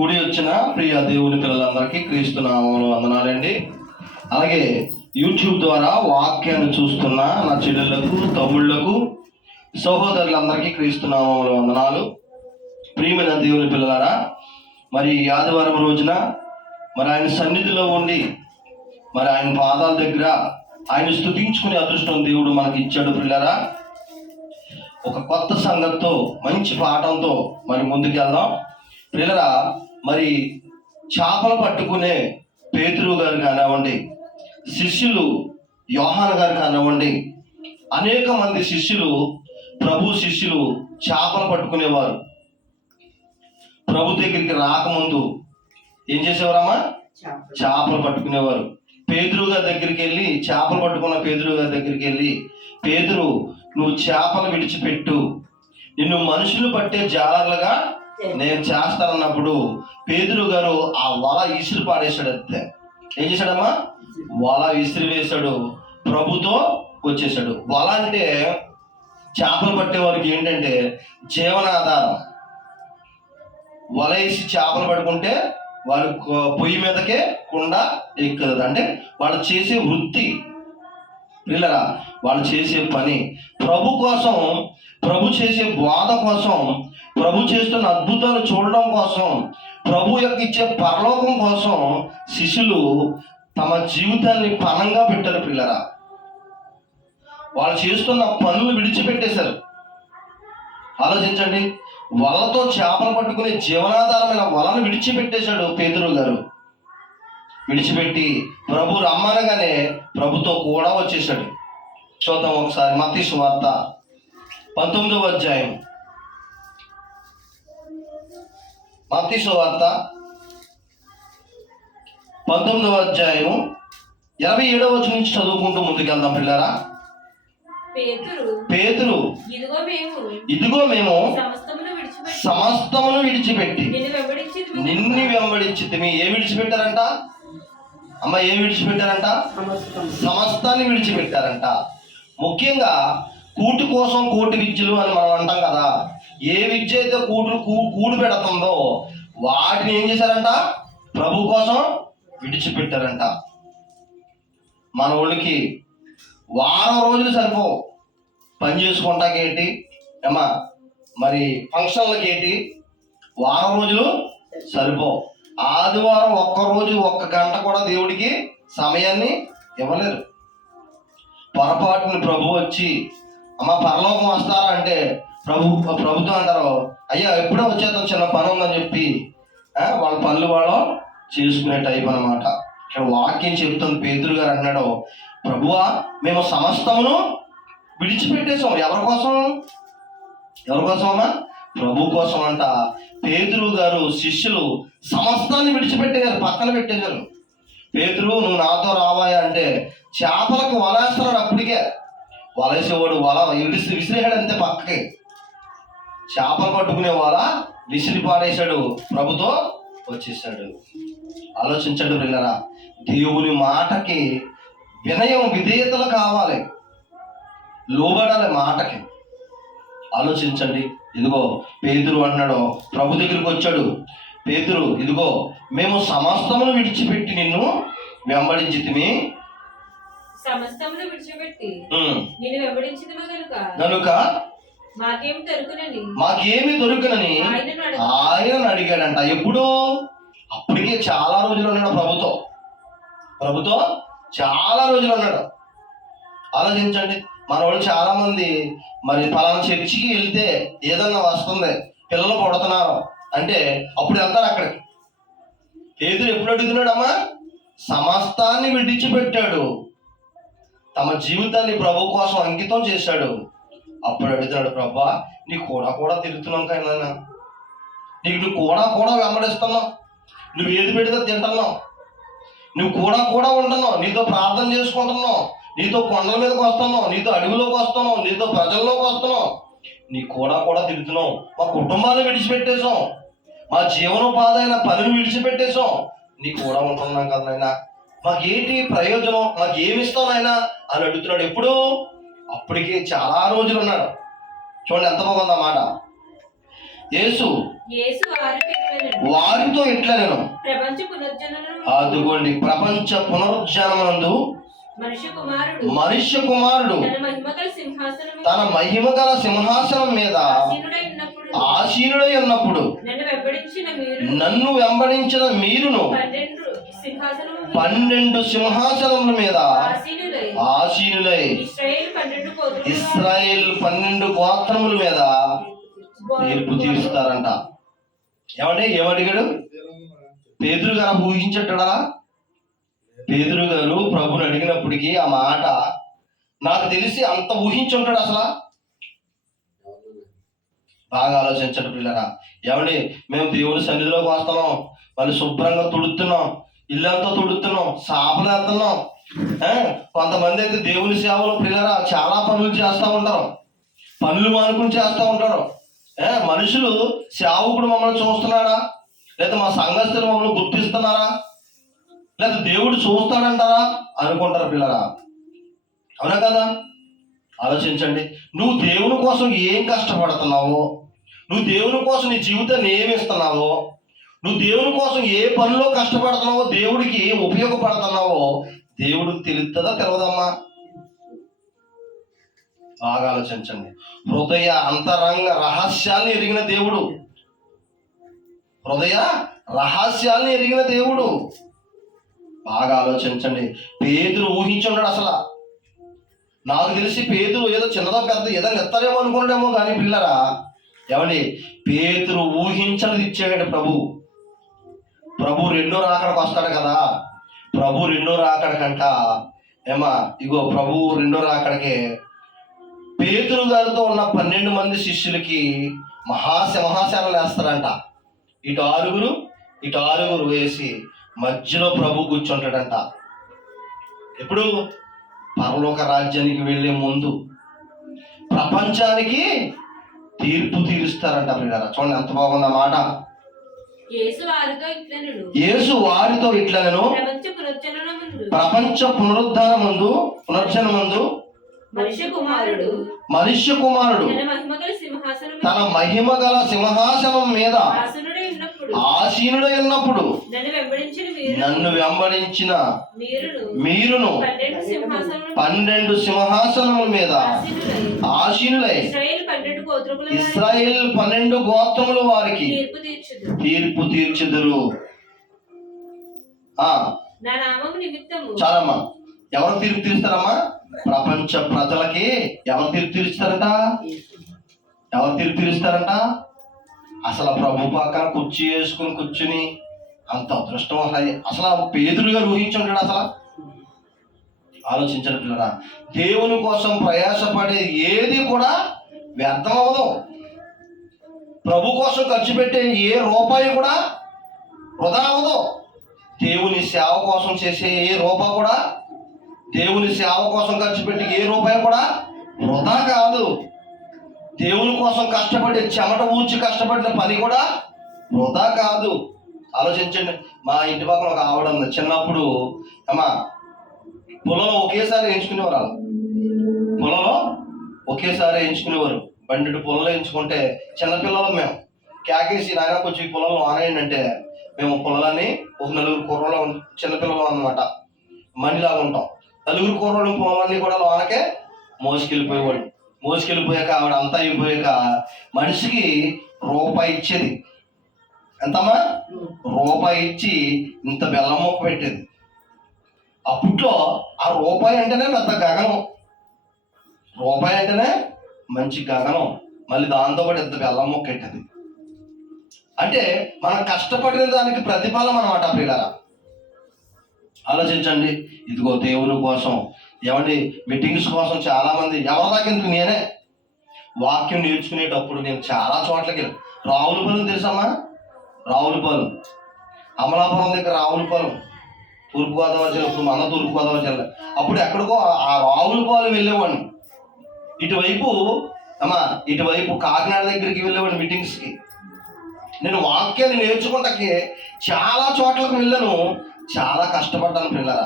కూడి వచ్చిన ప్రియ దేవుని పిల్లలందరికీ క్రీస్తు నామములో వందనాలండి. అలాగే యూట్యూబ్ ద్వారా వాక్యాన్ని చూస్తున్న నా చెల్లెళ్లకు, తమ్ముళ్లకు, సహోదరులందరికీ క్రీస్తు నామములో వందనాలు. ప్రియమైన దేవుని పిల్లలారా, మరి ఆదివారం రోజున మరి ఆయన సన్నిధిలో ఉండి మరి ఆయన పాదాల దగ్గర ఆయన స్తుతించుకునే అదృష్టం దేవుడు మనకి ఇచ్చాడు. పిల్లరా, ఒక కొత్త సంగతితో మంచి పాఠంతో మరి ముందుకు వెళ్దాం. పిల్లరా, మరి చేపలు పట్టుకునే పేతురు గారు కానివ్వండి, శిష్యులు యోహాను గారు కానివ్వండి, అనేక మంది శిష్యులు, ప్రభు శిష్యులు చేపలు పట్టుకునేవారు. ప్రభు దగ్గరికి రాకముందు ఏం చేసేవారమ్మా? చేపలు పట్టుకునేవారు. పేతురు గారి దగ్గరికి వెళ్ళి, చేపలు పట్టుకున్న పేతురు గారి దగ్గరికి వెళ్ళి, పేతురు, నువ్వు చేపలు విడిచిపెట్టు, నిన్ను మనుషులు పట్టే జాలర్లుగా నేను చేస్తానన్నప్పుడు పేతురు గారు ఆ వల విసిరి పాడేశాడు. అంతే. ఏం చేశాడమ్మా? వల విసిరి వేశాడు, ప్రభుతో వచ్చేసాడు. వల అంటే చేపలు పట్టే వారికి ఏంటంటే జీవనాధారం. వల వేసి చేపలు పట్టుకుంటే వాళ్ళు పొయ్యి మీదకే కుండ ఎక్కుతుంది. అంటే వాళ్ళు చేసే వృత్తి, పిల్లరా, వాళ్ళు చేసే పని ప్రభు కోసం, ప్రభు చేసే బోధ కోసం, ప్రభు చేస్తున్న అద్భుతాలు చూడడం కోసం, ప్రభు యొక్క ఇచ్చే పరలోకం కోసం శిష్యులు తమ జీవితాన్ని పణంగా పెట్టారు. పిల్లరా, వాళ్ళు చేస్తున్న పనులు విడిచిపెట్టేశారు. ఆలోచించండి, వలతో చేపలు పట్టుకునే జీవనాధారమైన వలను విడిచిపెట్టేశాడు పేతురు గారు. విడిచిపెట్టి ప్రభు రమ్మనగానే ప్రభుతో కూడా వచ్చేసాడు. చూద్దాం ఒకసారి మత్తయి సువార్త 19వ అధ్యాయం. మత్తయి సువార్త 19వ అధ్యాయము 27వ వచనం నుంచి చదువుకుంటూ ముందుకెళ్దాం. పిల్లరా, పేతురు, ఇదిగో మేము సమస్తమును విడిచిపెట్టి నిన్ను వెంబడించితిమి. ఏ విడిచిపెట్టారంట అమ్మ? ఏ విడిచిపెట్టారంట? సమస్తాన్ని విడిచిపెట్టారంట. ముఖ్యంగా కూటి కోసం కోటి విద్యలు అని మనం అంటాం కదా. ఏ విద్య అయితే కూడు పెడుతుందో వాటిని ఏం చేశారంట? ప్రభు కోసం విడిచిపెట్టారంట. మన ఊళ్ళకి వారం రోజులు సరిపో పని చేసుకుంటాకేంటి అమ్మా, మరి ఫంక్షన్లకి ఏంటి వారం రోజులు సరిపో. ఆదివారం ఒక్కరోజు 1 గంట కూడా దేవుడికి సమయాన్ని ఇవ్వలేరు. పొరపాటుని ప్రభు వచ్చి అమ్మ పరలోకం వస్తారా అంటే ప్రభుత్వం అంటారు, అయ్యా ఎప్పుడో వచ్చేద్దాం, చిన్న పని ఉందని చెప్పి వాళ్ళ పనులు వాళ్ళు చేసుకునే టైప్ అనమాట. ఇక్కడ వాక్యం చెప్తుంది. పేతురు గారు అంటున్నాడు, ప్రభువా, మేము సమస్తమును విడిచిపెట్టేసాం. ఎవరి కోసం? ఎవరి కోసం అమ్మా? ప్రభు కోసం అంట. పేతురు గారు శిష్యులు సమస్తాన్ని విడిచిపెట్టేశారు, పక్కన పెట్టేశారు. పేతురు, నువ్వు నాతో రావాయా అంటే చేపలకు వలేస్తున్నాడు. అప్పటికే వలేసేవాడు వల విసిరేసాడు అంతే పక్కకి. చేపలు పట్టుకునే వల విసిరి పాడేశాడు, ప్రభుతో వచ్చేసాడు. ఆలోచించండి పిల్లరా, దేవుని మాటకి వినయం, విధేయతలు కావాలి, లోబడాలి మాటకి. ఆలోచించండి. ఇదిగో పేతురు అన్నాడు, ప్రభు దగ్గరికి వచ్చాడు. పేతురు, ఇదిగో మేము సమస్తమును విడిచిపెట్టి నిన్ను వెంబడించితిమి. సమస్తమును విడిచిపెట్టి నిన్ను వెంబడించితిమి గనుక మాకేమి దొరుకునని ఆయనను అడిగాడంట. ఎప్పుడు? అప్పటికే చాలా రోజులు ఉన్నాడు ప్రభుతో చాలా రోజులు ఉన్నాడు. ఆలోచించండి, మన వాళ్ళు చాలా మంది మరి పలానా చర్చికి వెళ్తే ఏదన్నా వస్తుంది, పిల్లలు పుడుతున్నారు అంటే అప్పుడు వెళ్తారు అక్కడికి. పేతురు ఎప్పుడు అడుగుతున్నాడమ్మా? సమస్తాన్ని విడిచిపెట్టాడు, తమ జీవితాన్ని ప్రభు కోసం అంకితం చేశాడు. అప్పుడు అడుగుతున్నాడు, ప్రభా, నీ కూడా తిరుగుతున్నాం కానీ నీకు నువ్వు కూడా వెంబడిస్తున్నావు, నువ్వు ఏది పెడితే తింటున్నావు, నువ్వు కూడా ఉంటున్నావు, నీతో ప్రార్థన చేసుకుంటున్నావు, నీతో కొండల మీదకి వస్తున్నావు, నీతో అడవిలోకి వస్తున్నావు, నీతో ప్రజల్లోకి వస్తున్నావు, నీ కూడా తిరుగుతున్నావు. మా కుటుంబాన్ని విడిచిపెట్టేశాం, మా జీవనోపాధి అయిన పనిని విడిచిపెట్టేశాం, నీ కూడా ఉంటున్నాం కదా నాయనా, మాకేంటి ప్రయోజనం, మాకు ఏమి ఇస్తావు నాయనా అని అడుగుతున్నాడు. ఎప్పుడు? అప్పటికే చాలా రోజులు ఉన్నాడు. చూడండి ఎంత బాగుంది అన్నమాట. యేసు యేసు వారితో ఇట్లనెను, వారితో ఇట్లా నేను ప్రపంచ పునరుజ్జనమునందు అదుగోండి ప్రపంచ పునరుజ్జనమందు మనుష్య కుమారుడు తన మహిమ గల సింహాసనం మీద ఆసీనుడై ఉన్నప్పుడు నన్ను వెంబడించిన మీరును 12 సింహాసనముల మీద ఆసీనులై ఇశ్రాయేల్ 12 గోత్రముల మీద తీర్పు తీరుస్తారంట. ఏమడిగాడు పేతురు గారు? ఊహించట్టడా? పేతురు గారు ప్రభుని అడిగినప్పటికీ ఆ మాట నాకు తెలిసి అంత ఊహించుంటాడు అసలు. బాగా ఆలోచించండి పిల్లరా. మేము దేవుని సన్నిధిలోకి వస్తున్నాం, మళ్ళీ శుభ్రంగా తుడుతున్నాం, ఇల్లంతా తుడుతున్నాం, సాపలు వేస్తున్నాం. కొంతమంది అయితే దేవుని సేవలో పిల్లరా చాలా పనులు చేస్తూ ఉంటారు, పనులు మానుకుని చేస్తూ ఉంటారు. మనుషులు సేవకుడు మమ్మల్ని చూస్తున్నాడా, లేదా మా సంఘస్థులు మమ్మల్ని గుర్తిస్తున్నారా, లేదా దేవుడు చూస్తాడంటారా అనుకుంటారు పిల్లరా. అవునా కదా? ఆలోచించండి. నువ్వు దేవుని కోసం ఏం కష్టపడుతున్నావో, నువ్వు దేవుని కోసం నీ జీవితాన్ని ఏమి ఇస్తున్నావో, నువ్వు దేవుని కోసం ఏ పనిలో కష్టపడుతున్నావో, దేవుడికి ఉపయోగపడుతున్నావో దేవుడికి తెలుస్తుందా తెలవదమ్మా? బాగా ఆలోచించండి. హృదయ అంతరంగ రహస్యాన్ని ఎరిగిన దేవుడు, హృదయ రహస్యాన్ని ఎరిగిన దేవుడు. బాగా ఆలోచించండి. పేతురు ఊహించుంటాడు అసలు. నాకు తెలిసి పేతురు ఏదో చిన్నదో పెద్ద ఏదో ఎత్తారేమో అనుకున్నాడేమో కానీ పిల్లరా, పేతురు ఊహించనిది ఇచ్చాడు ప్రభు. రెండో రాకడకు వస్తాడు కదా. రెండో రాకడకంట ఇగో ప్రభు రెండో రాకడకే పేతురు గారితో ఉన్న 12 మంది శిష్యులకి మహాసింహాసనాలు వేస్తారంట. ఇటు ఆరుగురు వేసి మధ్యలో ప్రభు కూర్చుంటాడంట. ఎప్పుడు? పరలోక రాజ్యానికి వెళ్ళే ముందు ప్రపంచానికి తీర్పు తీరుస్తారంట పిల్లరా. చూడండి ఎంత బాగుంది మాట. యేసు వారితో ఇట్లనెను, ప్రపంచ పునరుజ్జనమందు మనుష్య కుమారుడు తన మహిమ గల సింహాసనం మీద ఆసీనుడై ఉన్నప్పుడు నన్ను వెంబడించిన మీరును 12 సింహాసనముల మీద ఆసీనులై ఇశ్రాయేల్ 12 గోత్రముల వారికి తీర్పు తీర్చుదురు. చాలమ్మా. ఎవరు తీర్పు తీరుస్తారమ్మా? ప్రపంచ ప్రజలకి ఎవరు తీర్పు తీరుస్తారంట? అసలు ప్రభు పక్కన కుర్చీ వేసుకుని కూర్చుని అంత అదృష్టం అసలు పేతురు గారు ఊహించుంటాడు అసలు. ఆలోచించండి పిల్లరా. దేవుని కోసం ప్రయాసపడే ఏది కూడా వ్యర్థం అవ్వదు. ప్రభు కోసం ఖర్చు పెట్టే ఏ రూపాయి కూడా వృధా అవ్వదు. దేవుని సేవ కోసం చేసే ఏ రూపాయి కూడా, దేవుని సేవ కోసం ఖర్చు పెట్టే ఏ రూపాయి కూడా వృధా కాదు. దేవుని కోసం కష్టపడే చెమట ఊడ్చి కష్టపడిన పని కూడా వృధా కాదు. ఆలోచించండి. మా ఇంటి పక్కన ఒక ఆవిడ ఉంది. చిన్నప్పుడు పొలంలో ఒకేసారి ఎంచుకునేవారు. బండి పొలంలో ఎంచుకుంటే చిన్నపిల్లలు మేము కేకేసి నాయన కొంచెం ఈ పొలంలో ఆనేయండి అంటే మేము పొలాన్ని ఒక 4 కుర్రలు చిన్నపిల్లలు అన్నమాట, మనిలాగా ఉంటాం. 4 కుర్రలు పొలాన్ని కూడా లోనకే మోసుకెళ్ళిపోయేవాడు. మోసుకెళ్ళిపోయాక ఆవిడ అంతా అయిపోయాక మనిషికి రూపాయి ఇచ్చేది. ఎంతమ్మా? రూపాయి ఇచ్చి ఇంత బెల్లం మొక్క పెట్టేది. అప్పట్లో ఆ రూపాయి అంటేనే పెద్ద గగనం, రూపాయి అంటేనే మంచి గగనం. మళ్ళీ దాంతో పాటు ఇంత బెల్లం మొక్క పెట్టేది. అంటే మనం కష్టపడిన దానికి ప్రతిఫలం అన్నమాట పిల్లరా. ఆలోచించండి. ఇదిగో దేవుని కోసం మీటింగ్స్ కోసం చాలా మంది ఎవరి దాకా నేనే వాక్యం నేర్చుకునేటప్పుడు నేను చాలా చోట్లకి రావులపాలెం తెలుసమ్మా? రావులపాలెం, అమలాపురం దగ్గర రావులపాలెం, తూర్పుగోదావరి జిల్లా. ఇప్పుడు మన తూర్పుగోదావరి జిల్లా. అప్పుడు ఎక్కడికో ఆ రావులపాలెం వెళ్ళేవాడిని. ఇటువైపు కాకినాడ దగ్గరికి వెళ్ళేవాడిని మీటింగ్స్కి. నేను వాక్యాన్ని నేర్చుకుంటాకి చాలా చోట్లకు వెళ్ళాను. చాలా కష్టపడ్డాను పిల్లరా,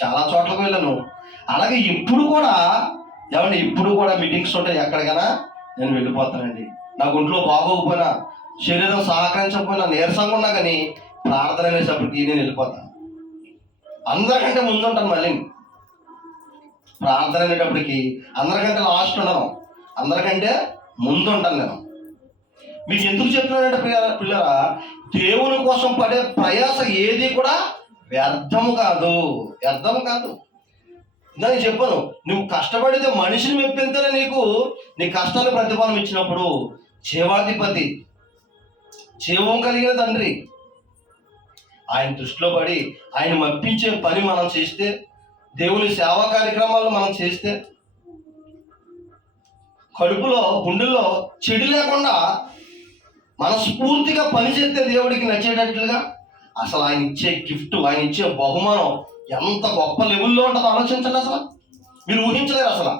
చాలా చోట్లకు వెళ్ళాను. అలాగే ఇప్పుడు కూడా మీటింగ్స్ ఉంటాయి ఎక్కడికైనా నేను వెళ్ళిపోతానండి. నాకు ఒంట్లో బాగోకపోయినా శరీరం సహకరించకపోయినా నీరసంగా ఉన్నా కానీ ప్రార్థన అనేటప్పటికి నేను వెళ్ళిపోతాను. అందరికంటే ముందుంటాను. మళ్ళీ ప్రార్థన అనేటప్పటికి అందరికంటే లాస్ట్ ఉండను, అందరికంటే ముందు ఉంటాను నేను. మీకు ఎందుకు చెప్తున్నానంటే పిల్లరా, దేవుని కోసం పడే ప్రయాస ఏది కూడా వ్యర్థము కాదు, వ్యర్థము కాదు. నేను చెప్పాను, నువ్వు కష్టపడితే మనిషిని మెప్పింతేనే నీకు నీ కష్టాలు ప్రతిఫలం ఇచ్చినప్పుడు జీవాధిపతి, జీవం కలిగిన తండ్రి ఆయన దృష్టిలో పడి ఆయన మప్పించే పని మనం చేస్తే, దేవుని సేవా కార్యక్రమాలు మనం చేస్తే, కడుపులో గుండెల్లో చెడు లేకుండా మనస్ఫూర్తిగా పనిచేస్తే దేవుడికి నచ్చేటట్లుగా అసలు ఆయన ఇచ్చే గిఫ్ట్, ఆయన ఇచ్చే బహుమానం ఎంత గొప్ప లెవెల్లో ఉంటుందో ఆలోచించండి. అసలు మీరు ఊహించలేరు. అసలు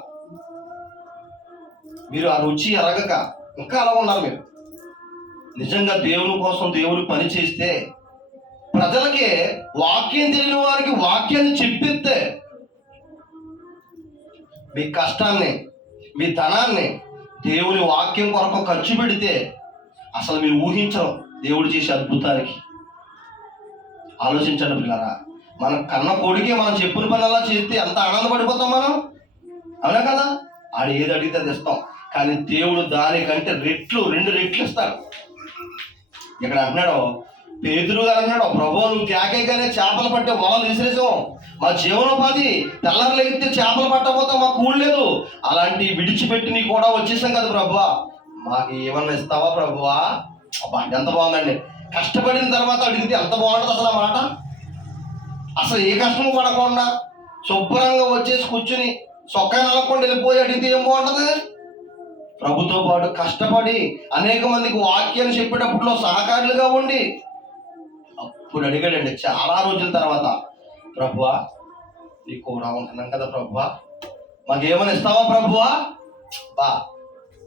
మీరు ఆ రుచి ఎరగక ఇంకా అలా ఉన్నారు. మీరు నిజంగా దేవుని కోసం దేవుని పని చేస్తే, ప్రజలకి వాక్యం తెలియని వారికి వాక్యాన్ని చెప్పిస్తే, మీ కష్టాన్ని మీ ధనాన్ని దేవుని వాక్యం కొరకు ఖర్చు పెడితే అసలు మీరు ఊహించరు దేవుడు చేసే అద్భుతానికి. ఆలోచించండి పిల్లరా, మన కన్న కొడుకే మనం చెప్పిన పని అలా చేస్తే ఎంత ఆనందపడిపోతాం మనం, అవునా కదా? ఆడు ఏది అడిగితే అది ఇస్తాం. కానీ దేవుడు దానికంటే రెట్లు, 2 రెట్లు ఇస్తాడు. ఇక్కడ అంటున్నాడు పేతురు గారు, అన్నాడు ప్రభు నువ్వు కేకేగానే చేపలు పట్టే వలలు విసిరేసాం, మా జీవనోపాధి తెల్లారులు ఎగితే చేపలు పట్టకపోతే మాకు కూడలేదు, అలాంటి విడిచిపెట్టి నీ కూడా వచ్చేసాం కదా ప్రభువా, మాకు ఏమన్నా ఇస్తావా ప్రభువా? అబ్బా ఎంత బాగుందండి. కష్టపడిన తర్వాత అడిగితే ఎంత బాగుంటుంది అసలు ఆ మాట. అసలు ఏ కష్టము పడకుండా శుభ్రంగా వచ్చేసి కూర్చుని సొక్కా నలకుండా వెళ్ళిపోయి అడిగితే ఏం బాగుంటుంది? ప్రభుతో పాటు కష్టపడి అనేక మందికి వాక్యాన్ని చెప్పేటప్పుడు సహకారులుగా ఉండి అప్పుడు అడిగాడండి చాలా రోజుల తర్వాత, ప్రభువా నీకు కూడా ఉంటున్నాం కదా ప్రభువా, మాకేమని ఇస్తావా ప్రభువా? బా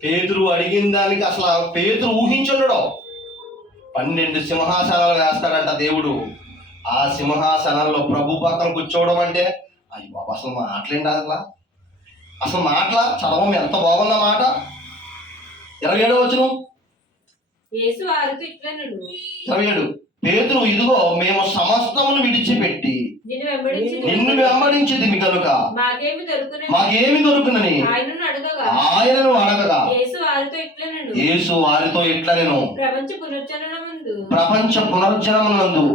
పేతురు అడిగిన దానికి అసలు పేతురు ఊహించుండడు. 12 సింహాసనాలు వేస్తాడంట దేవుడు. ఆ సింహాసనాల్లో ప్రభు పక్కన కూర్చోవడం అంటే అయ్యి బాబా అసలు మాటలేండి. అసలు మాటల చదవం ఎంత బాగుందా మాట. 27వ వచనం, యేసు వారితో ఇట్లనెను, 27 పేతురు ఇదిగో మేము సమస్తమును విడిచిపెట్టి నిన్ను వెంబడించితిమి కనుక మాకేమి దొరుకునని ఆయనను అడగగా యేసు వారితో ఇట్లనెను, ప్రపంచ పునరుజ్జనమునందు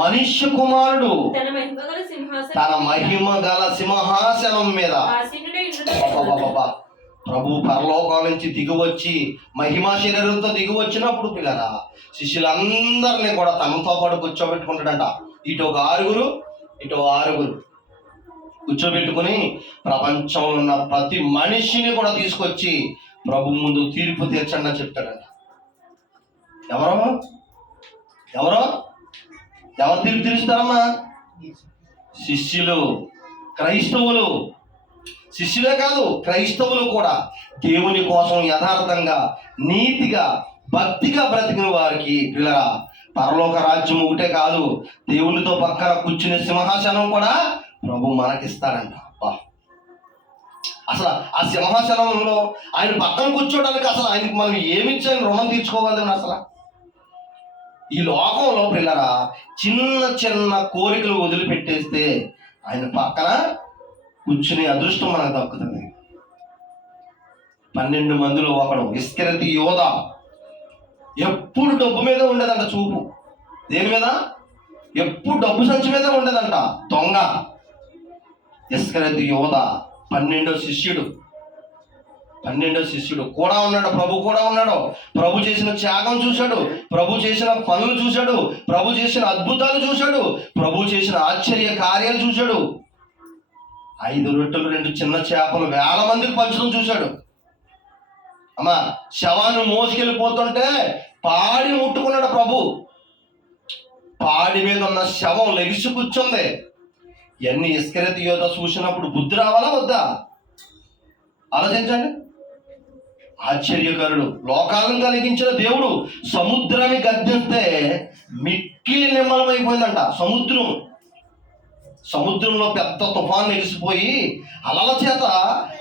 మనుష్య కుమారుడు తన మహిమ గల సింహాసనం మీద ప్రభు పరలోకం నుంచి దిగివచ్చి మహిమా శరీరంతో దిగి వచ్చినప్పుడు పిల్లరా శిష్యులందరినీ కూడా తనతో పాటు కూర్చోబెట్టుకుంటాడంట. ఇటు ఒక 6 ఇటు 6 కూర్చోబెట్టుకుని ప్రపంచంలో ఉన్న ప్రతి మనిషిని కూడా తీసుకొచ్చి ప్రభు ముందు తీర్పు తీర్చండి అని చెప్తాడంట. ఎవరు తీర్పు తీరుస్తారమ్మా? శిష్యులు, క్రైస్తవులు. శిష్యులే కాదు, క్రైస్తవులు కూడా దేవుని కోసం యథార్థంగా నీతిగా భక్తిగా బ్రతికిన వారికి పిల్లరా పరలోక రాజ్యం ఒకటే కాదు, దేవునితో పక్కన కూర్చునే సింహాసనం కూడా ప్రభు మనకిస్తాడంట. అసలు ఆ సింహాసనంలో ఆయన పక్కన కూర్చోడానికి అసలు ఆయనకి మనం ఏమిచ్చాని రుణం తీర్చుకోగలం? అసలు ఈ లోకంలో పిల్లరా చిన్న చిన్న కోరికలు వదిలిపెట్టేస్తే ఆయన పక్కన కూర్చునే అదృష్టం మనకు దక్కుతుంది. 12 మందిలో ఒకడు ఇస్కరియోతు యోధ. ఎప్పుడు డబ్బు మీద ఉండేదంట చూపు. దేని మీద? ఎప్పుడు డబ్బు సంచి మీద ఉండేదంట. దొంగ ఇస్కరియోతు యోధ 12వ శిష్యుడు కూడా ఉన్నాడు. ప్రభు కూడా ఉన్నాడు. ప్రభు చేసిన త్యాగం చూశాడు, ప్రభు చేసిన పనులు చూశాడు, ప్రభు చేసిన అద్భుతాలు చూశాడు, ప్రభు చేసిన ఆశ్చర్య కార్యాలు చూశాడు. 5 రొట్టెలు 2 చిన్న చేపలు 1000 మందికి పంచడం చూశాడు. అమ్మా శవాన్ని మోసుకెళ్ళిపోతుంటే పాడి ముట్టుకున్నాడు ప్రభు. పాడి మీద ఉన్న శవం లెగిసి కూర్చుంది. ఇవన్నీ ఇస్కరియోతు యోధ చూసినప్పుడు బుద్ధి రావాలా వద్దా? ఆలోచించండి. ఆశ్చర్యకరుడు, లోకాలను కలిగించిన దేవుడు సముద్రాన్ని గద్దిస్తే మిక్కిలి నిమ్మలమైపోయిందంట సముద్రంలో పెద్ద తుఫాన్ ఎగిసిపోయి అలల చేత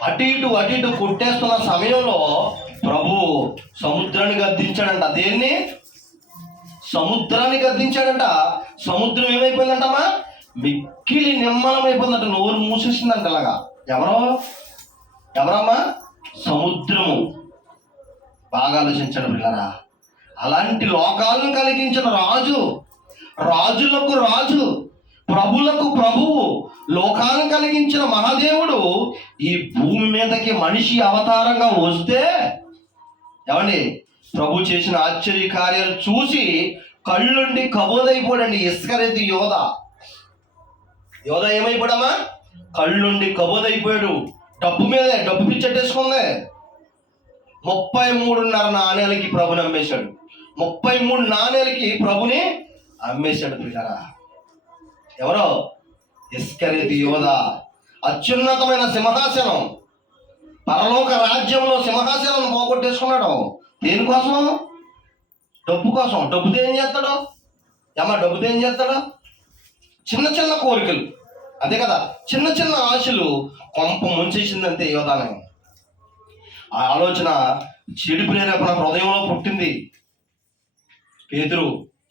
అటు ఇటు కొట్టేస్తున్న సమయంలో ప్రభు సముద్రాన్ని గద్దించాడంట. దేన్ని? సముద్రాన్ని గద్దించాడంట. సముద్రం ఏమైపోయిందంటమ్మా? మిక్కిలి నిమ్మలం అయిపోయిందంట, నోరు మూసేసిందంట. అలాగా ఎవరమ్మా? సముద్రము. బాగా ఆలోచించండి పిల్లరా. అలాంటి లోకాలను కలిగించిన రాజు, రాజులకు రాజు, ప్రభులకు ప్రభువు, లోకాలను కలిగించిన మహాదేవుడు ఈ భూమి మీదకి మనిషి అవతారంగా వస్తే ఏమండి, ప్రభు చేసిన ఆశ్చర్య కార్యాలు చూసి కళ్ళుండి కబోదైపోడండి. ఇస్కరేతు యోధ ఏమైపోయాడమ్మా? కళ్ళుండి కబోదైపోయాడు. డబ్బు పిచ్చెట్టేసుకుంది. 33.5 నాణేలకి ప్రభుని అమ్మేశాడు. 33 నాణేలకి ప్రభుని అమ్మేశాడు పిల్లరా. ఎవరో? ఇస్కరేతు యోధ. అత్యున్నతమైన సింహాసనం, పరలోక రాజ్యంలో సింహాసనం పోగొట్టేసుకున్నాడు. దేనికోసం? డబ్బు కోసం. డబ్బుతో ఏం చేస్తాడు? డబ్బుతో ఏం చేస్తాడు? చిన్న చిన్న కోరికలు, అదే కదా, చిన్న చిన్న ఆశలు కొంప ముంచేసిందంతే యోధానం. ఆ ఆలోచన చెడు ప్రేరేపణ హృదయంలో పుట్టింది. పేతురు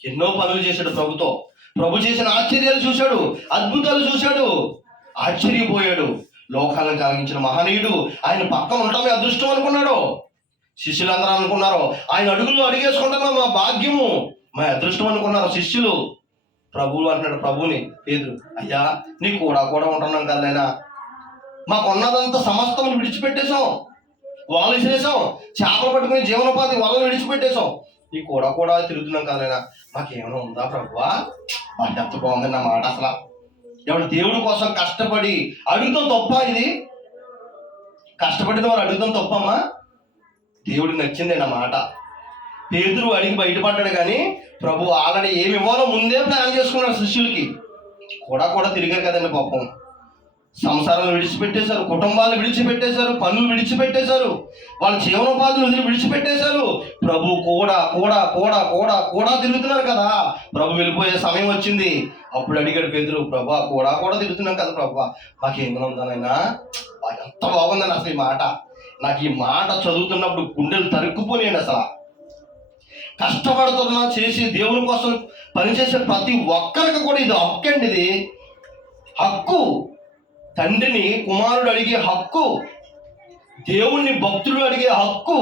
ఎన్నో పనులు చేశాడు ప్రభుతో. ప్రభు చేసిన ఆశ్చర్యాలు చూశాడు, అద్భుతాలు చూశాడు, ఆశ్చర్యపోయాడు. లోకాలను కలిగించిన మహనీయుడు ఆయన పక్కన ఉండటమే అదృష్టం అనుకున్నాడు. శిష్యులందరూ అనుకున్నారు ఆయన అడుగులు అడిగేసుకుంటామా మా భాగ్యము, మా అదృష్టం అనుకున్నారు శిష్యులు. ప్రభువు అంటున్నాడు ప్రభుని, పేతురు, అయ్యా నీ కూడా ఉంటున్నాం కదైనా, మాకున్నదంతా సమస్తము విడిచిపెట్టేశాం, వాళ్ళు విసిరేసాం, చేపలు పట్టుకుని జీవనోపాధి వాళ్ళని విడిచిపెట్టేశాం, నీ కూడా తిరుగుతున్నాం కదైనా, మాకేమైనా ఉందా ప్రభువా? ఎంత బాగుంది నా మాట. అసలు ఎవరు దేవుడి కోసం కష్టపడి అడుగుతాం తప్ప? ఇది కష్టపడిన వారు అడుగుతాం తప్పమ్మా? దేవుడికి నచ్చింది నా మాట. పేతురు అడిగి బయటపడ్డాడు, కానీ ప్రభు ఆల్రెడీ ఏమి ఇవ్వాలో ముందే ప్లాన్ చేసుకున్నాడు. శిష్యులకి కూడా తిరిగారు కదండి పాపం. సంసారాలు విడిచిపెట్టేశారు, కుటుంబాలు విడిచిపెట్టేశారు, పనులు విడిచిపెట్టేశారు, వాళ్ళ జీవనోపాధులు విడిచిపెట్టేశారు. ప్రభు కూడా తిరుగుతున్నారు కదా. ప్రభు వెళ్ళిపోయే సమయం వచ్చింది. అప్పుడు అడిగాడు పేతురు, ప్రభా కూడా తిరుగుతున్నాం కదా ప్రభా, మాకేమైనా ఉందనైనా? ఎంత బాగుందని అసలు ఈ మాట. నాకు ఈ మాట చదువుతున్నప్పుడు గుండెలు తరుక్కుపోయాడు. అసలు కష్టపడుతున్నా చేసి దేవుని కోసం పనిచేసే ప్రతి ఒక్కరికి కూడా ఇది హక్కు అండి. ఇది హక్కు. తండ్రిని కుమారుడు అడిగే హక్కు, దేవుణ్ణి భక్తుడు అడిగే హక్కు,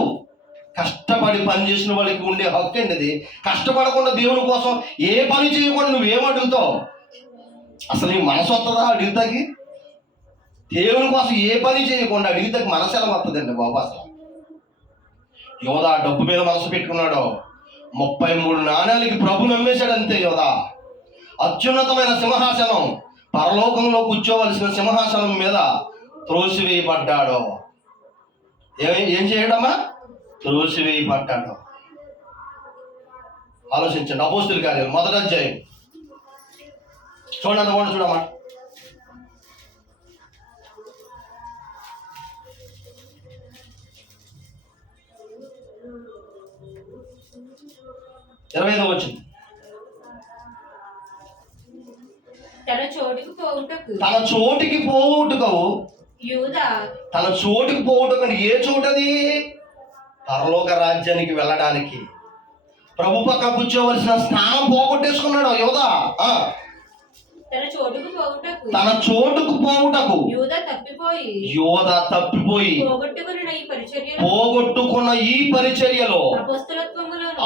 కష్టపడి పని చేసిన వాళ్ళకి ఉండే హక్కు అండి ఇది. కష్టపడకుండా దేవుని కోసం ఏ పని చేయకుండా నువ్వేమడుగుతావు? అసలు నీ మనసు వస్తుందా అడుగుతాకి? దేవుని కోసం ఏ పని చేయకుండా అడిగితే మనసు ఎలా వస్తుందండి బాబు? అసలు యోధా డబ్బు మీద మనసు పెట్టుకున్నాడు. 33 నాణ్యాలకి ప్రభు నమ్మేశాడు అంతే. యోధా అత్యున్నతమైన సింహాసనం, పరలోకంలో కూర్చోవలసిన సింహాసనం మీద త్రోసివేయబడ్డాడు. ఏం చేయడమ్మా? త్రోసివేయబడ్డాడు. ఆలోచించండి. అపోస్తుల కార్యాలు 1వ అధ్యాయం చూడండి, అంత చూడమ్మా. వచ్చింది. తన చోటికి పోవుటకు యూదా, తన చోటుకి పోవుటకు. ఏ చోటది? పరలోక రాజ్యానికి వెళ్ళడానికి. ప్రభు పక్క కూర్చోవలసిన స్థానం పోగొట్టేసుకున్నాడు యోధా. తన చోటుకు పోవుటకు యోధా తప్పిపోయి పోగొట్టుకున్న ఈ పరిచర్యలో